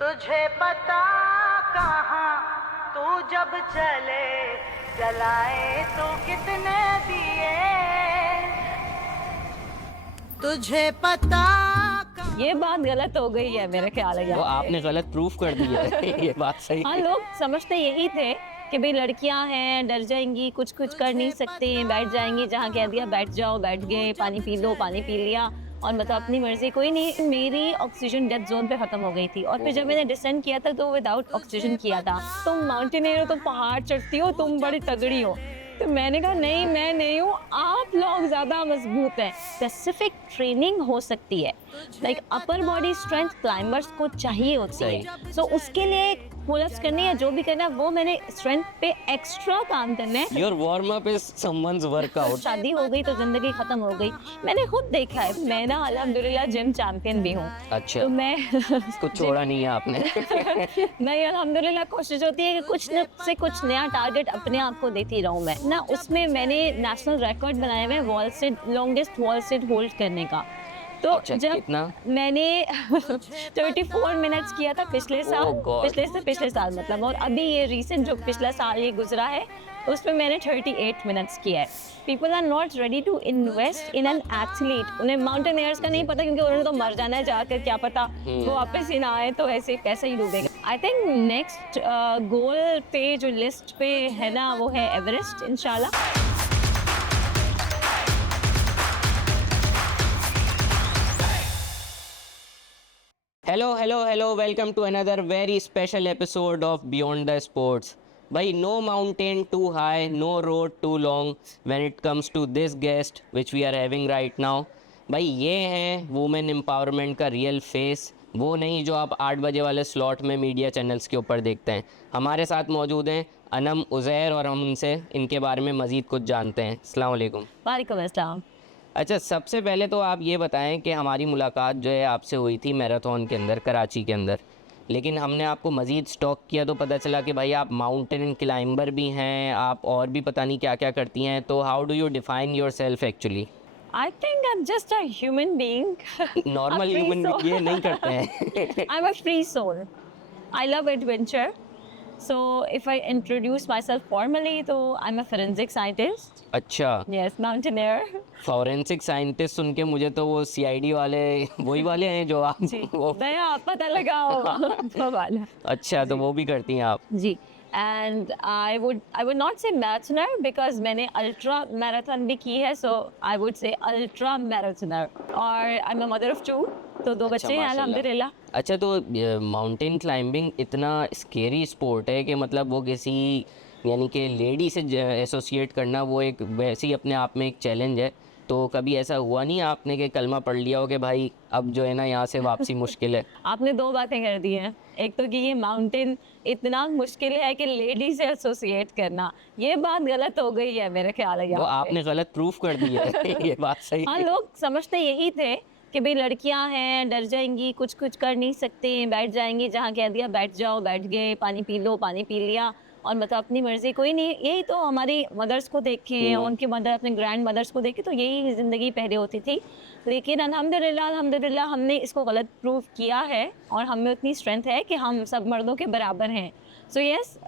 तुझे पता कहाँ तू जब चले जलाए तो कितने दिए तुझे पता ये बात गलत हो गई है मेरे ख्याल है। वो आपने गलत प्रूफ कर दिया है। ये बात सही हाँ, लोग समझते यही थे कि भाई लड़कियां हैं, डर जाएंगी, कुछ कर नहीं सकते, बैठ जाएंगी, जहाँ कह दिया बैठ जाओ, बैठ गए, पानी पी लो, पानी पी लिया, और मतलब अपनी मर्जी। कोई नहीं, मेरी ऑक्सीजन डेथ जोन पे खत्म हो गई थी। और फिर जब मैंने डिसेंड किया था तो विदाउट ऑक्सीजन किया था। तुम माउंटेनियर हो, तुम पहाड़ चढ़ती हो, तुम बड़ी तगड़ी हो। तो मैंने कहा नहीं, मैं नहीं हूँ, आप लोग ज़्यादा मजबूत हैं। स्पेसिफिक ट्रेनिंग हो सकती है, like upper body strength climbers को चाहिए होती है। सो उसके लिए पुलअप्स करनी है, जो भी करना है वो मैंने स्ट्रेंथ पे एक्स्ट्रा काम करना है। Your warm up is someone's workout. शादी हो गई तो जिंदगी खत्म हो गई। मैंने खुद देखा है, मैं ना अल्हम्दुलिल्लाह जिम चैंपियन भी हूँ। अच्छा, तो मैं कुछ छोड़ा नहीं है आपने। नहीं, अल्हम्दुलिल्लाह कोशिश होती है कि कुछ न से कुछ नया टारगेट अपने आप को देती रहूं मैं ना। उसमें मैंने नेशनल रिकॉर्ड बनाया हुआ है wall sit, longest wall sit hold करने का। तो अच्छा, जब कितना? मैंने 34 मिनट्स किया था पिछले साल, पिछले साल मतलब, और अभी ये रिसेंट जो पिछला साल ये गुजरा है उसमें मैंने 38 मिनट्स किया है। People are not ready to invest in an athlete. उन्हें माउंटेनियर्स का नहीं पता, क्योंकि उन्होंने तो मर जाना है जाकर, क्या पता वो वापस ही ना आए, तो ऐसे कैसे ही डूबेगा। आई थिंक नेक्स्ट गोल पे जो लिस्ट पे है ना वो है एवरेस्ट, इंशाल्लाह। Hello welcome to another very special episode of beyond the sports. भाई, no mountain too high, no road too long when it comes to this guest which we are having right now. भाई, ये हैं women empowerment का real face, वो नहीं जो आप 8 बजे वाले स्लॉट में मीडिया चैनल्स के ऊपर देखते हैं। हमारे साथ मौजूद हैं अनम, उज़ैर, और हम उनसे इनके बारे में मज़ीद कुछ जानते हैं। अस्सलाम वालेकुम। वालेकुम अस्सलाम। अच्छा, सबसे पहले तो आप ये बताएं कि हमारी मुलाकात जो है आपसे हुई थी मैराथन के अंदर, कराची के अंदर, लेकिन हमने आपको मज़ीद स्टॉक किया तो पता चला कि भाई आप माउंटेन क्लाइंबर भी हैं, आप और भी पता नहीं क्या क्या करती हैं। तो how do you define your self actually? I think I'm just a human being. Normal free human soul. ये नहीं करते हैं। I'm a free soul. I love adventure. So if I introduce myself formally, तो I'm a forensic scientist. अच्छा, Yes, mountaineer. Forensic scientist सुन के मुझे तो वो CID वाले वही वाले हैं जो आप जी, वो। दया पता लगाओ वो वाला। अच्छा, तो वो भी करती हैं आप? जी, and I would not say marathoner because मैंने ultra marathon भी की है, so I would say ultra marathoner. और I'm a mother of 2, तो 2 बच्चे हैं अल्हम्दुलिल्लाह। अच्छा, तो माउंटेन क्लाइंबिंग इतना स्केरी स्पोर्ट है कि मतलब वो किसी यानी कि लेडी से एसोसिएट करना वो एक वैसे ही अपने आप में एक चैलेंज है। तो कभी ऐसा हुआ नहीं आपने कि कलमा पढ़ लिया हो कि भाई अब जो है ना यहाँ से वापसी मुश्किल है? आपने 2 बातें कर दी हैं। एक तो कि ये माउंटेन इतना मुश्किल है कि लेडी से एसोसिएट करना, ये बात गलत हो गई है मेरे ख्याल है। वो आपने गलत प्रूफ कर दिया है। ये बात सही। हाँ, लोग समझते यही थे कि भाई लड़कियां हैं, डर जाएंगी, कुछ कर नहीं सकते, बैठ जाएंगी, जहाँ कह दिया बैठ जाओ, बैठ गए, पानी पी लो, पानी पी लिया, और मतलब अपनी मर्जी। कोई नहीं, यही तो हमारी मदर्स को देखे, उनकी मदर अपने ग्रैंड मदर्स को देखे, तो यही ज़िंदगी पहले होती थी। लेकिन अल्हम्दुलिल्लाह हमने इसको गलत प्रूव किया है, और हम में उतनी स्ट्रेंथ है कि हम सब मर्दों के बराबर हैं। सो यस,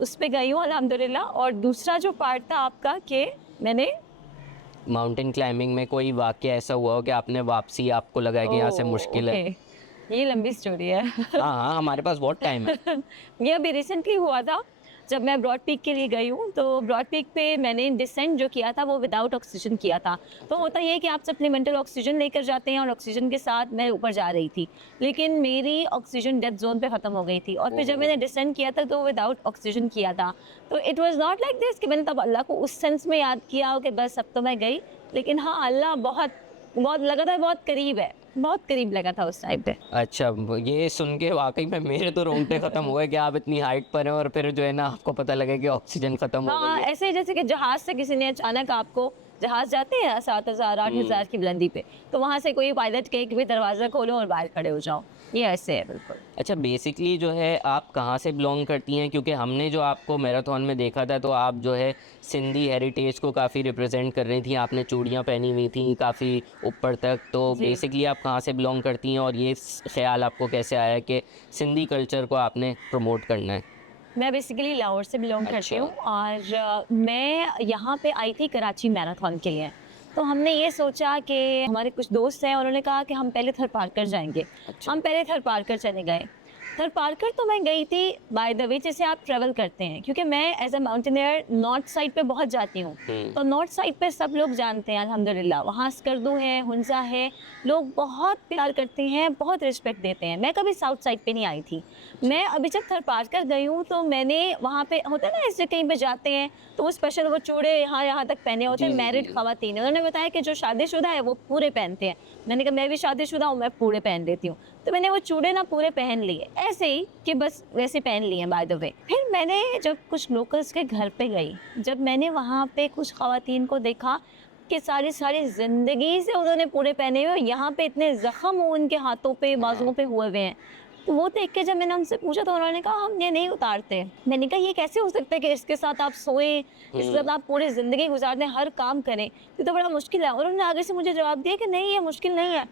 उस पर गई हूँ अल्हम्दुलिल्लाह। और दूसरा जो पार्ट था आपका कि मैंने माउंटेन क्लाइंबिंग में कोई वाक़या ऐसा हुआ हो कि आपने वापसी आपको लगा कि यहाँ से मुश्किल है? ये लंबी स्टोरी है। हाँ, हमारे पास बहुत टाइम है। ये अभी रिसेंटली हुआ था जब मैं ब्रॉड पीक के लिए गई हूँ। तो ब्रॉड पीक पे मैंने डिसेंट जो किया था वो विदाउट ऑक्सीजन किया था। तो होता ये है कि आप सप्लीमेंटल ऑक्सीजन लेकर जाते हैं, और ऑक्सीजन के साथ मैं ऊपर जा रही थी, लेकिन मेरी ऑक्सीजन डेथ जोन पे ख़त्म हो गई थी। और फिर जब मैंने डिसेंट किया था तो विदाउट ऑक्सीजन किया था। तो it was not like this कि मैंने तब अल्लाह को उस सेंस में याद किया हो कि बस अब तो मैं गई। लेकिन हाँ, अल्लाह बहुत लगा था, बहुत करीब है, बहुत करीब लगा था उस टाइम पे। अच्छा, ये सुन के वाकई में मेरे तो रोंगटे ख़त्म हुए कि आप इतनी हाइट पर हैं और फिर जो है ना आपको पता लगे कि ऑक्सीजन ख़त्म हो गई हाँ, है। ऐसे जैसे कि जहाज़ से किसी ने अचानक आपको जहाज जाते हैं 7,000 8,000 की बुलंदी पे, तो वहाँ से कोई पायलट के भी दरवाज़ा खोलो और बाहर खड़े हो जाओ, ये ऐसे है बिल्कुल। अच्छा, बेसिकली जो है आप कहाँ से बिलोंग करती हैं? क्योंकि हमने जो आपको मैराथन में देखा था तो आप जो है सिंधी हेरिटेज को काफ़ी रिप्रेजेंट कर रही थी, आपने चूड़ियाँ पहनी हुई थी काफ़ी ऊपर तक, तो जी। बेसिकली आप कहाँ से बिलोंग करती हैं और ये ख्याल आपको कैसे आया कि सिंधी कल्चर को आपने प्रमोट करना है? मैं बेसिकली लाहौर से बिलोंग करती अच्छा। हूँ और मैं यहाँ पे आई थी कराची मैराथन के लिए। तो हमने ये सोचा कि हमारे कुछ दोस्त हैं, उन्होंने कहा कि हम पहले थरपारकर जाएंगे। अच्छा। हम पहले थरपारकर चले गए। थरपारकर तो मैं गई थी बाय द वे जैसे आप ट्रैवल करते हैं, क्योंकि मैं as a mountaineer north side पे बहुत जाती हूँ। तो नॉर्थ साइड पे सब लोग जानते हैं अल्हम्दुलिल्लाह, वहाँ स्कर्दू है, हुंजा है, लोग बहुत प्यार करते हैं, बहुत रिस्पेक्ट देते हैं। मैं कभी साउथ साइड पे नहीं आई थी। मैं अभी जब थरपारकर गई हूँ तो मैंने वहाँ पे होता है ना, ऐसे कहीं पे जाते हैं तो वो स्पेशल वो चूड़े यहाँ तक पहने होते हैं, जी, जी, मैरिड जी। खवातीन। उन्होंने बताया कि जो शादीशुदा है वो पूरे पहनते हैं। मैंने कहा मैं भी शादीशुदा हूँ, मैं पूरे पहन लेती हूँ। तो मैंने वो चूड़े ना पूरे पहन लिए, ऐसे ही कि बस वैसे पहन लिए बाय द वे। फिर मैंने जब कुछ लोकल्स के घर पे गई, जब मैंने वहाँ पे कुछ खवातीन को देखा कि सारी ज़िंदगी से उन्होंने पूरे पहने हुए, यहाँ पे इतने ज़ख्म उनके हाथों पे बाजुओं पे हुए हुए हैं, तो वो देख के जब मैंने उनसे पूछा तो उन्होंने कहा हम ये नहीं उतारते। मैंने कहा ये कैसे हो सकता है कि इसके साथ आप सोएं, इसके साथ आप पूरी ज़िंदगी गुजार दें, हर काम करें, ये तो बड़ा मुश्किल है। और उन्होंने आगे से मुझे जवाब दिया कि नहीं, ये मुश्किल नहीं है,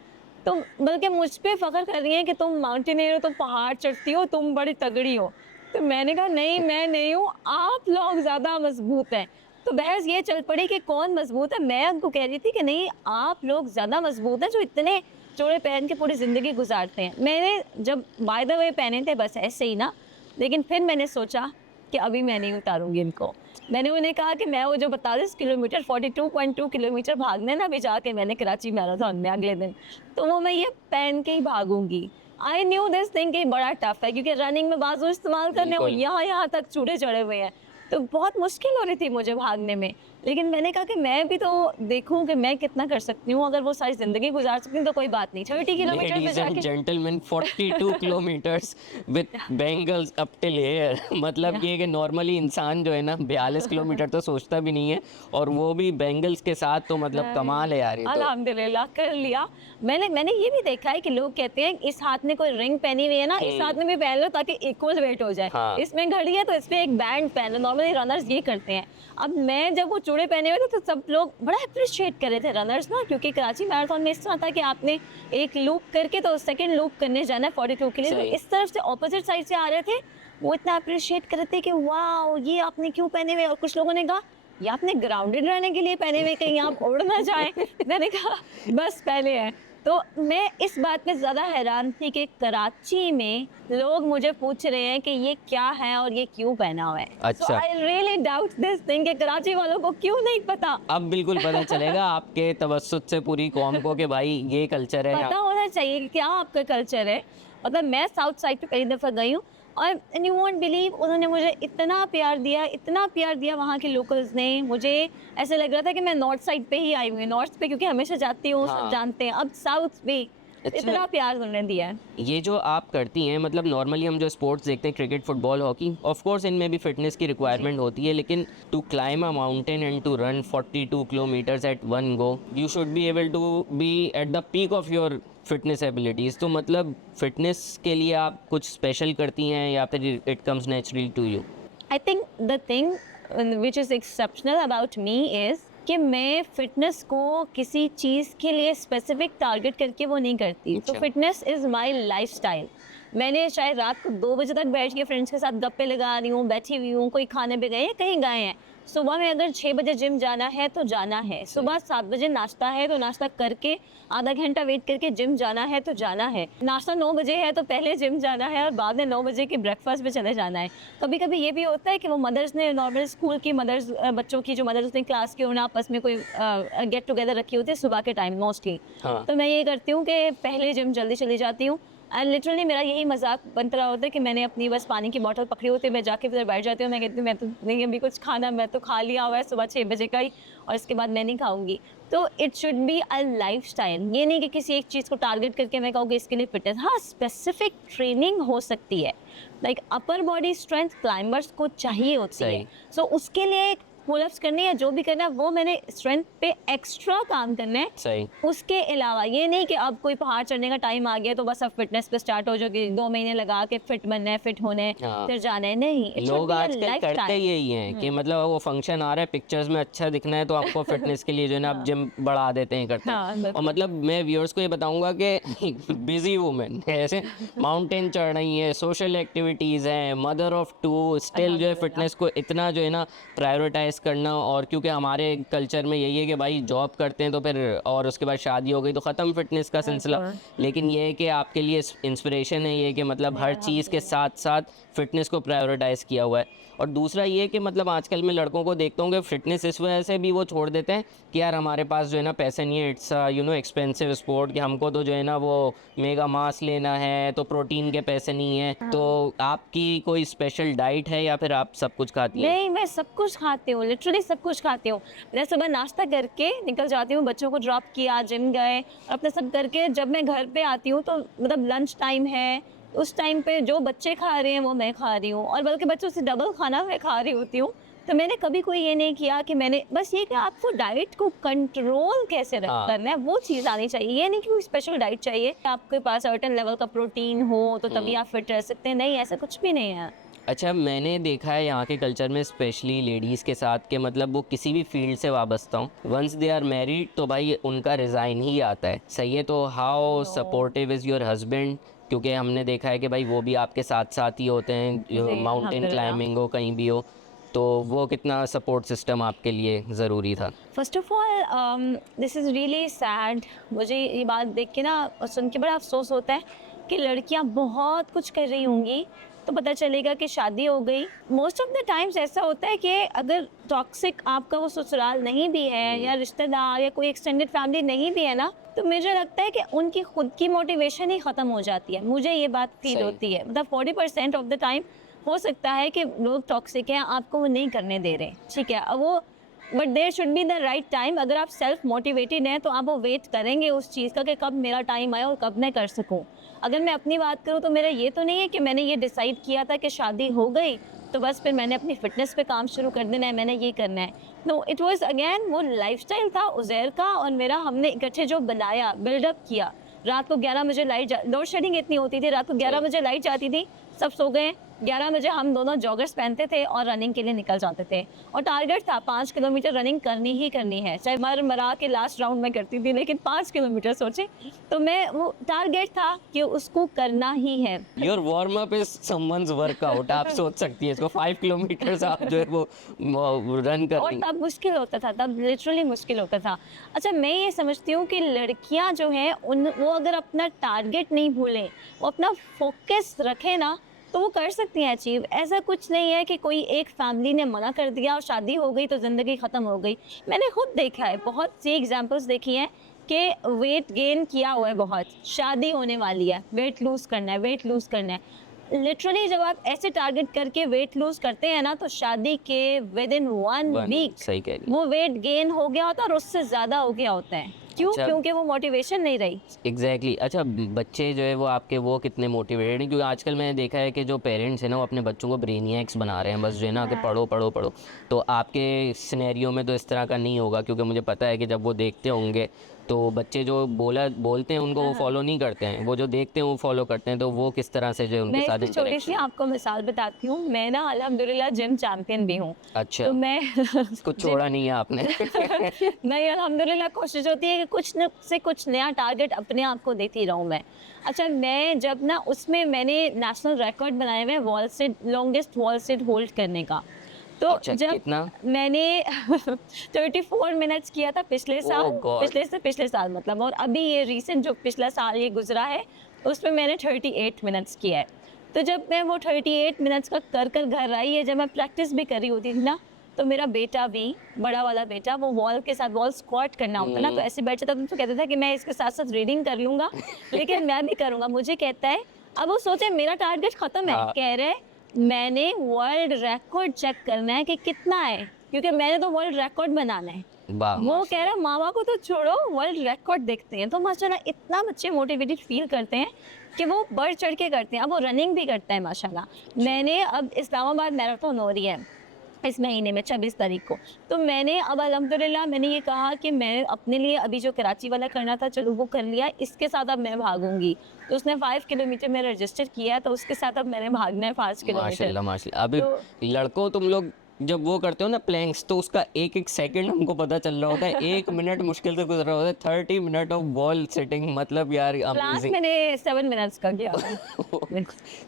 तुम बल्कि मुझ पे फ़ख्र कर रही हैं कि तुम माउंटेनियर हो, तुम पहाड़ चढ़ती हो, तुम बड़ी तगड़ी हो। तो मैंने कहा नहीं, मैं नहीं हूँ, आप लोग ज़्यादा मजबूत हैं। तो बहस ये चल पड़ी कि कौन मजबूत है। मैं उनको कह रही थी कि नहीं, आप लोग ज़्यादा मजबूत हैं जो इतने जोड़े पहन के पूरी ज़िंदगी गुजारते हैं। मैंने जब बाय द वे पहने थे बस ऐसे ही ना, लेकिन फिर मैंने सोचा कि अभी मैं नहीं उतारूंगी इनको। मैंने उन्हें कहा कि मैं वो जो 42 किलोमीटर 42.2 किलोमीटर भागने ना भी जाके मैंने कराची मैराथन में अगले दिन, तो वो मैं ये पहन के ही भागूंगी। आई न्यू दिस थिंग कि बड़ा टफ है, क्योंकि रनिंग में बाजू इस्तेमाल करने वो बिल्कुल। यहाँ तक चूड़े चढ़े हुए हैं, तो बहुत मुश्किल हो रही थी मुझे भागने में। लेकिन मैंने कहा कि मैं भी तो देखूं कि मैं कितना कर सकती हूँ, अगर वो सारी ज़िंदगी गुजार सकती हूँ तो कोई बात नहीं। 30 किलोमीटर पे लेडीज एंड जाके gentleman 42 kilometres with bangles up till here, मतलब ये कि नॉर्मली इंसान जो है ना 42 किलोमीटर तो सोचता भी नहीं है, और वो भी बैंगल्स के साथ, तो मतलब कमाल है यार ये तो। अल्हम्दुलिल्लाह कर लिया। मैंने ये भी देखा है कि लोग कहते हैं इस हाथ में कोई रिंग पहनी हुई है ना, इस हाथ में भी पहन लो ताकि इक्वल वेट हो जाए। हाँ। इसमें घड़ी है तो इस पे एक बैंड पहन लो, नॉर्मली रनर्स ये करते हैं। अब मैं जब वो चूड़े पहने हुए थे तो सब लोग बड़ा अप्रिशिएट कर रहे थे रनर्स ना, क्योंकि कराची मैराथन में इस तरह था कि आपने एक लूप करके तो सेकंड लूप करने जाना है 42 के लिए। तो सही। इस तरफ से ऑपोजिट साइड से आ रहे थे, वो इतना अप्रिशिएट कर रहे थे कि वाह ये आपने क्यों पहने हुए। और कुछ लोगों ने कहा ये आपने ग्राउंडेड रहने के लिए पहने हुए, कहीं आप उड़ ना जाए। मैंने कहा बस पहले हैं। तो मैं इस बात पे ज़्यादा हैरान थी कि कराची में लोग मुझे पूछ रहे हैं कि ये क्या है और ये क्यों पहना हुआ है। अच्छा। I really doubt this thing कि कराची वालों को क्यों नहीं पता। अब बिल्कुल पता चलेगा आपके तवज्जुह से पूरी कौम को कि भाई ये कल्चर है पता यहाँ। होना चाहिए कि क्या आपका कल्चर है। मतलब मैं साउथ साइड पे कई दफ़ा गई हूँ और यू वॉन्ट बिलीव, उन्होंने मुझे इतना प्यार दिया वहाँ के लोकल्स ने। मुझे ऐसे लग रहा था कि मैं नॉर्थ साइड पे ही आई हुई हूँ, नॉर्थ पे क्योंकि हमेशा जाती हूँ, हाँ। सब जानते हैं। अब साउथ भी अच्छा। इतना प्यार उन्होंने दिया है। ये जो आप करती हैं, मतलब नॉर्मली हम जो स्पोर्ट्स देखते हैं cricket, football, hockey, of course इनमें भी फिटनेस की रिक्वायरमेंट होती है, लेकिन to climb a mountain and to run 42 kilometres at one go, you should be able to be at the peak of your fitness abilities. तो मतलब fitness के लिए आप कुछ स्पेशल करती हैं या फिर it comes naturally to you? I think the thing which is exceptional about me is कि मैं फिटनेस को किसी चीज़ के लिए स्पेसिफिक टारगेट करके वो नहीं करती। तो अच्छा। Fitness is my lifestyle. मैंने शायद रात को 2 बजे तक बैठ के फ्रेंड्स के साथ गप्पे लगा रही हूँ, बैठी हुई हूँ, कोई खाने पे गए हैं, कहीं गए हैं। सुबह में अगर 6 बजे जिम जाना है तो जाना है, सुबह 7 बजे नाश्ता है तो नाश्ता करके आधा घंटा वेट करके जिम जाना है तो जाना है। नाश्ता 9 बजे है तो पहले जिम जाना है और बाद में 9 बजे के ब्रेकफास्ट पे चले जाना है। कभी कभी ये भी होता है कि वो मदर्स ने नॉर्मल स्कूल की मदर्स बच्चों की जो मदर्स ने क्लास की उन्हें आपस में कोई गेट टुगेदर रखी होती है सुबह के टाइम मोस्टली। हाँ। तो मैं ये करती हूँ कि पहले जिम जल्दी चली जाती हूँ एंड लिटरली मेरा यही मजाक बनता रहा होता है कि मैंने अपनी बस पानी की बोतल पकड़ी होती है, मैं जाके फिर बैठ जाती हूँ। मैं कहती हूँ मैं तो नहीं अभी कुछ खाना, मैं तो खा लिया हुआ है सुबह 6 बजे का ही और इसके बाद मैं नहीं खाऊंगी। तो it should be a life style, ये नहीं कि किसी एक चीज़ को टारगेट करके मैं कहूँगी इसके लिए फिटनेस। हाँ, स्पेसिफिक ट्रेनिंग हो सकती है, like upper body strength climbers को चाहिए होती है। सही। सो उसके लिए पुलअप्स करनी है, जो भी करना है वो मैंने स्ट्रेंथ पे एक्स्ट्रा काम करना है। सही। उसके अलावा ये नहीं कि अब कोई पहाड़ चढ़ने का टाइम आ गया तो बस अब फिटनेस पे स्टार्ट हो जाओगे, 2 महीने लगा के फिट बनना है, फिट होना है, हाँ। फिर जाना है, नहीं। It should लोग be a आजकल करते lifetime। यही हैं कि मतलब वो फंक्शन आ रहा है, पिक्चर्स में अच्छा दिखना है तो आपको फिटनेस के लिए जो है ना आप जिम बढ़ा देते हैं, करते हाँ, हैं। और बिल्कुल। मतलब मैं व्यूअर्स को ये बताऊंगा कि बिजी वुमेन ऐसे माउंटेन चढ़ रही हैं, सोशल एक्टिविटीज़ हैं, मदर ऑफ 2, स्टिल जो है फिटनेस को इतना जो है ना प्रायोरिटाइज करना। और क्योंकि हमारे कल्चर में यही है कि भाई जॉब करते हैं तो फिर और उसके बाद शादी हो गई तो ख़त्म फिटनेस का सिलसिला। लेकिन ये है कि आपके लिए इंस्पिरेशन है ये कि मतलब हर चीज़ के साथ साथ फिटनेस को प्रायोरिटाइज़ किया हुआ है। और दूसरा ये कि मतलब आजकल मैं लड़कों को देखता हूँ कि फिटनेस इस वजह से भी वो छोड़ देते हैं कि यार हमारे पास जो है ना पैसे नहीं है, it's you know expensive sport, कि हमको तो जो है ना वो मेगा मास लेना है तो प्रोटीन के पैसे नहीं है। तो आपकी कोई स्पेशल डाइट है या फिर आप सब कुछ खाती हैं? नहीं, मैं सब कुछ खाती हूँ, लिटरली सब कुछ खाती हूँ। मैं सुबह नाश्ता करके निकल जाती हूँ, बच्चों को ड्रॉप किया, जिम गए, अपना सब करके जब मैं घर पे आती हूँ तो मतलब लंच टाइम है, उस टाइम पे जो बच्चे खा रहे हैं वो मैं खा रही हूँ, और बल्कि बच्चों से डबल खाना मैं खा रही होती हूँ। तो मैंने कभी कोई ये नहीं किया कि मैंने बस ये कि आपको डाइट को कंट्रोल कैसे हाँ। करना है वो चीज़ आनी चाहिए। ये नहीं कि कोई स्पेशल डाइट चाहिए, आपके पास सर्टेन लेवल का प्रोटीन हो तो तभी आप फिट रह सकते हैं, नहीं, ऐसा कुछ भी नहीं है। अच्छा, मैंने देखा है यहाँ के कल्चर में स्पेशली लेडीज़ के साथ के मतलब वो किसी भी फील्ड से वाबस्ता हूँ, वंस दे आर मैरिड तो भाई उनका रिज़ाइन ही आता है। सही है? तो how supportive is your husband? क्योंकि हमने देखा है कि भाई वो भी आपके साथ साथ ही होते हैं, माउंटेन अल्हम्दुलिल्लाह। क्लाइंबिंग हो कहीं भी हो, तो वो कितना सपोर्ट सिस्टम आपके लिए ज़रूरी था? First of all this is really sad. मुझे ये बात देख के ना और सुन के बड़ा अफसोस होता है कि लड़कियां बहुत कुछ कर रही होंगी तो पता चलेगा कि शादी हो गई। मोस्ट ऑफ द टाइम्स ऐसा होता है कि अगर टॉक्सिक आपका वो ससुराल नहीं भी है या रिश्तेदार या कोई एक्सटेंडेड फैमिली नहीं भी है ना, तो मुझे लगता है कि उनकी खुद की मोटिवेशन ही ख़त्म हो जाती है। मुझे ये बात फील सही। होती है। मतलब 40% ऑफ द टाइम हो सकता है कि लोग टॉक्सिक हैं, आपको वो नहीं करने दे रहे, ठीक है। अब वो but there should be the right time. अगर आप सेल्फ मोटिवेटेड हैं तो आप वो वेट करेंगे उस चीज़ का कि कब मेरा टाइम आए और कब मैं कर सकूं। अगर मैं अपनी बात करूं तो मेरा ये तो नहीं है कि मैंने ये डिसाइड किया था कि शादी हो गई तो बस फिर मैंने अपनी फिटनेस पे काम शुरू कर देना है, मैंने ये करना है। नो, इट वाज अगेन वो लाइफस्टाइल था उज़ैर का और मेरा, हमने इकट्ठे जो बनाया, बिल्डअप किया। रात को 11 बजे लोड शेडिंग इतनी होती थी, रात को 11 बजे लाइट जाती थी, सब सो गए। 11 बजे हम दोनों जॉगर्स पहनते थे और रनिंग के लिए निकल जाते थे। और टारगेट था 5 किलोमीटर रनिंग करनी ही करनी है, चाहे मर मरा के लास्ट राउंड में करती थी, लेकिन 5 किलोमीटर सोचे तो मैं, वो टारगेट था कि उसको करना ही है। Your warm up is someone's workout. आप सोच सकती है इसको 5 किलोमीटर आप जो है वो रन कर और रही हैं। तब मुश्किल होता था, तब लिटरली मुश्किल होता था। अच्छा, मैं ये समझती हूँ कि लड़कियाँ जो हैं वो अगर अपना टारगेट नहीं भूलें, वो अपना फोकस रखें ना, तो वो कर सकती हैं अचीव। ऐसा कुछ नहीं है कि कोई एक फैमिली ने मना कर दिया और शादी हो गई तो ज़िंदगी ख़त्म हो गई। मैंने खुद देखा है, बहुत सी एग्जांपल्स देखी हैं कि वेट गेन किया हुआ है बहुत, शादी होने वाली है, वेट लूज़ करना है, वेट लूज़ करना है। लिटरली जब आप ऐसे टारगेट करके वेट लूज़ करते हैं ना, तो शादी के विद इन 1 वीक सही कह रही वो वेट गेन हो गया होता है और उससे ज़्यादा हो गया होता है। क्यों? अच्छा। क्योंकि वो मोटिवेशन नहीं रही। एग्जैक्टली। अच्छा, बच्चे जो है वो आपके वो कितने मोटिवेटेड हैं? क्योंकि आजकल मैंने देखा है कि जो पेरेंट्स हैं ना वो अपने बच्चों को ब्रेनियक्स बना रहे हैं, बस जो है ना कि पढ़ो पढ़ो पढ़ो। तो आपके सिनेरियो में तो इस तरह का नहीं होगा, क्योंकि मुझे पता है कि जब वो देखते होंगे तो बच्चे जो बोलते हैं उनको वो फॉलो नहीं करते हैं, वो जो देखते हैं वो फॉलो करते हैं। तो वो किस तरह से जो है उनके मैं साथ इसकी छोटी सी इंटरेक्शन? आपको मिसाल बताती हूँ। मैं ना अल्हम्दुलिल्लाह जिम चैंपियन भी हूँ। अच्छा, तो मैं कुछ छोड़ा नहीं है आपने? नहीं, अल्हम्दुलिल्लाह कोशिश होती है कि कुछ न से कुछ नया टारगेट अपने आप को देती रहूँ मैं। अच्छा, मैं जब ना उसमें मैंने नेशनल रिकॉर्ड बनाए हुए हैं wall sit, longest wall sit hold करने का। तो अच्छा, जब कितना? मैंने 34 मिनट्स किया था पिछले साल, God. पिछले साल मतलब, और अभी ये रिसेंट जो पिछला साल ये गुजरा है उसमें मैंने 38 मिनट्स किया है। तो जब मैं वो 38 मिनट्स का कर घर आई है, जब मैं प्रैक्टिस भी कर रही होती थी ना, तो मेरा बेटा भी, बड़ा वाला बेटा, वो वॉल के साथ वॉल स्क्वाट करना होता ना, तो ऐसे बैठ जाता, तो कहता था कि मैं इसके साथ साथ रीडिंग कर लूँगा लेकिन मैं भी करूँगा। मुझे कहता है, अब वो सोचे मेरा टारगेट ख़त्म है, हाँ। कह रहे मैंने वर्ल्ड रिकॉर्ड चेक करना है कि कितना है, क्योंकि मैंने तो वर्ल्ड रिकॉर्ड बनाना है। वाह, वो कह रहा मामा को तो छोड़ो, वर्ल्ड रिकॉर्ड देखते हैं। तो माशाल्लाह इतना बच्चे मोटिवेटेड फील करते हैं कि वो बढ़ चढ़ के करते हैं। अब वो रनिंग भी करता है माशाल्लाह। मैंने अब इस्लामाबाद मैराथन हो रही है, इस महीने में 26 तारीख को। तो मैंने अब अल्हम्दुलिल्लाह मैंने ये कहा कि मैं अपने लिए अभी जो कराची वाला करना था चलो वो कर लिया, इसके साथ अब मैं भागूंगी। तो उसने 5 किलोमीटर में रजिस्टर किया, तो उसके साथ अब मैंने भागना है 5 किलोमीटर। माशाल्लाह माशाल्लाह। अभी तो- लड़कों तुम लोग जब वो करते हो ना प्लैंक्स, तो उसका एक एक सेकंड हमको पता चल रहा होता है, 1 मिनट मुश्किल से गुजर रहा होता है, 30 मिनट ऑफ बॉल सिटिंग, मतलब यार क्लास अमेजिंग। मैंने 7 मिनट्स का किया।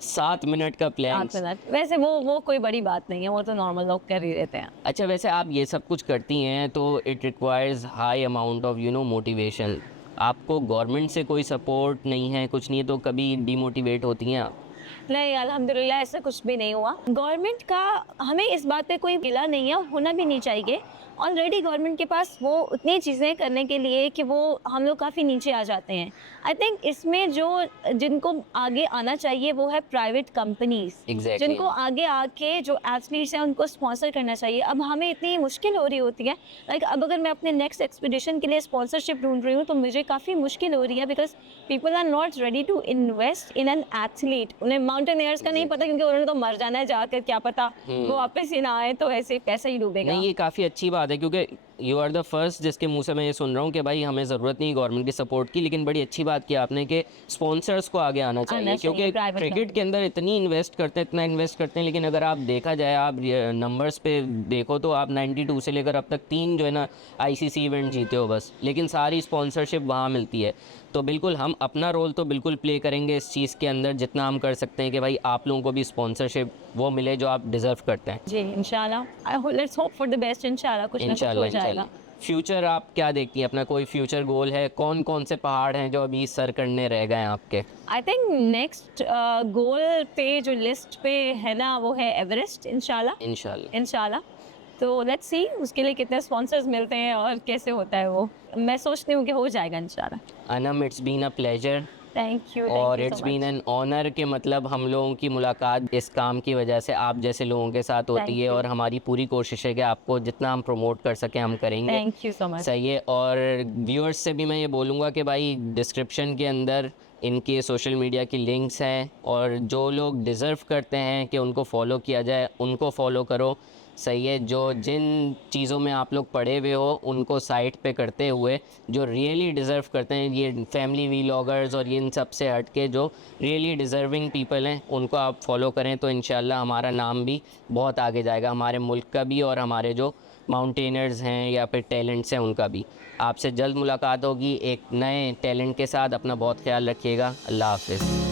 7 मिनट का 8 प्लैंक्स। मिनट, वैसे वो कोई बड़ी बात नहीं है, वो तो नॉर्मल लोग कर ही रहते हैं। अच्छा, वैसे आप ये सब कुछ करती हैं तो it requires high amount of motivation. आपको गवर्नमेंट से कोई सपोर्ट नहीं है, कुछ नहीं है, तो कभी डिमोटिवेट होती हैं आप? नहीं, अल्हम्दुलिल्लाह ऐसा कुछ भी नहीं हुआ। गवर्नमेंट का हमें इस बात पे कोई गिला नहीं है, होना भी नहीं चाहिए। ऑलरेडी गवर्नमेंट के पास वो उतनी चीज़ें करने के लिए कि वो हम लोग काफ़ी नीचे आ जाते हैं। आई थिंक इसमें जो जिनको आगे आना चाहिए वो है प्राइवेट कंपनीज, Exactly. जिनको आगे आके जो एथलीट्स हैं उनको स्पॉन्सर करना चाहिए। अब हमें इतनी मुश्किल हो रही होती है, लाइक अब अगर मैं अपने नेक्स्ट एक्सपीडिशन के लिए स्पॉन्सरशिप ढूंढ रही हूँ तो मुझे काफ़ी मुश्किल हो रही है, because people are not ready to invest in an athlete. उन्हें माउंटेनियर्स का नहीं पता, क्योंकि उन्होंने तो मर जाना है जाकर, क्या पता वो वापस ही ना आए, तो ऐसे पैसा ही डूबेगा। नहीं, ये काफ़ी अच्छी बात है, क्योंकि यू आर द फर्स्ट जिसके मुंह से मैं ये सुन रहा हूँ कि भाई हमें ज़रूरत नहीं गवर्नमेंट की सपोर्ट की, लेकिन बड़ी अच्छी बात की आपने कि स्पॉन्सर्स को आगे आना चाहिए, क्योंकि private क्रिकेट के अंदर इतनी इन्वेस्ट करते हैं, इतना इन्वेस्ट करते हैं, लेकिन अगर आप देखा जाए, आप नंबर्स पे देखो तो आप 92 से लेकर अब तक 3 जो है ना ICC इवेंट जीते हो बस, लेकिन सारी स्पॉन्सरशिप वहाँ मिलती है। तो बिल्कुल हम अपना रोल तो बिल्कुल प्ले करेंगे इस चीज़ के अंदर, जितना हम कर सकते हैं कि भाई आप लोगों को भी स्पॉन्सरशिप वो मिले जो आप डिज़र्व करते हैं। जी इंशाल्लाह, let's hope for the best. इंशाल्लाह कुछ ना कुछ इंशाल्लाह हो जाएगा। इंशाल्लाह। फ्यूचर आप क्या देखती हैं, अपना कोई फ्यूचर गोल है? कौन कौन से पहाड़ हैं जो अभी सर करने रह गए हैं आपके? आई थिंक नेक्स्ट गोल पे जो लिस्ट पे है ना वो है एवरेस्ट, इंशाल्लाह इंशाल्लाह। इंशाल्लाह। तो लेट्स सी उसके लिए कितने स्पॉन्सर्स मिलते हैं और कैसे होता है वो, मैं सोचती हूँ कि हो जाएगा इंशाल्लाह। Anam, it's been a pleasure thank you और इट्स बीन एन ऑनर के मतलब हम लोगों की मुलाकात इस काम की वजह से आप जैसे लोगों के साथ होती Thank है, you. और हमारी पूरी कोशिश है कि आपको जितना हम प्रमोट कर सकें हम करेंगे। Thank you so much. सही है। और व्यूअर्स से भी मैं ये बोलूँगा कि भाई डिस्क्रिप्शन के अंदर इनके सोशल मीडिया की लिंक्स हैं, और जो लोग डिज़र्व करते हैं कि उनको फॉलो किया जाए उनको फॉलो करो। सही है। जो जिन चीज़ों में आप लोग पड़े हुए हो उनको साइड पे करते हुए जो रियली डिज़र्व करते हैं, ये फैमिली वीलॉगर्स और ये इन सब से हट के जो रियली डिज़र्विंग पीपल हैं उनको आप फॉलो करें, तो इंशाल्लाह हमारा नाम भी बहुत आगे जाएगा, हमारे मुल्क का भी और हमारे जो माउंटेनर्स हैं या फिर टैलेंट्स हैं उनका भी। आपसे जल्द मुलाकात होगी एक नए टैलेंट के साथ। अपना बहुत ख्याल रखिएगा। अल्लाह हाफ़िज़।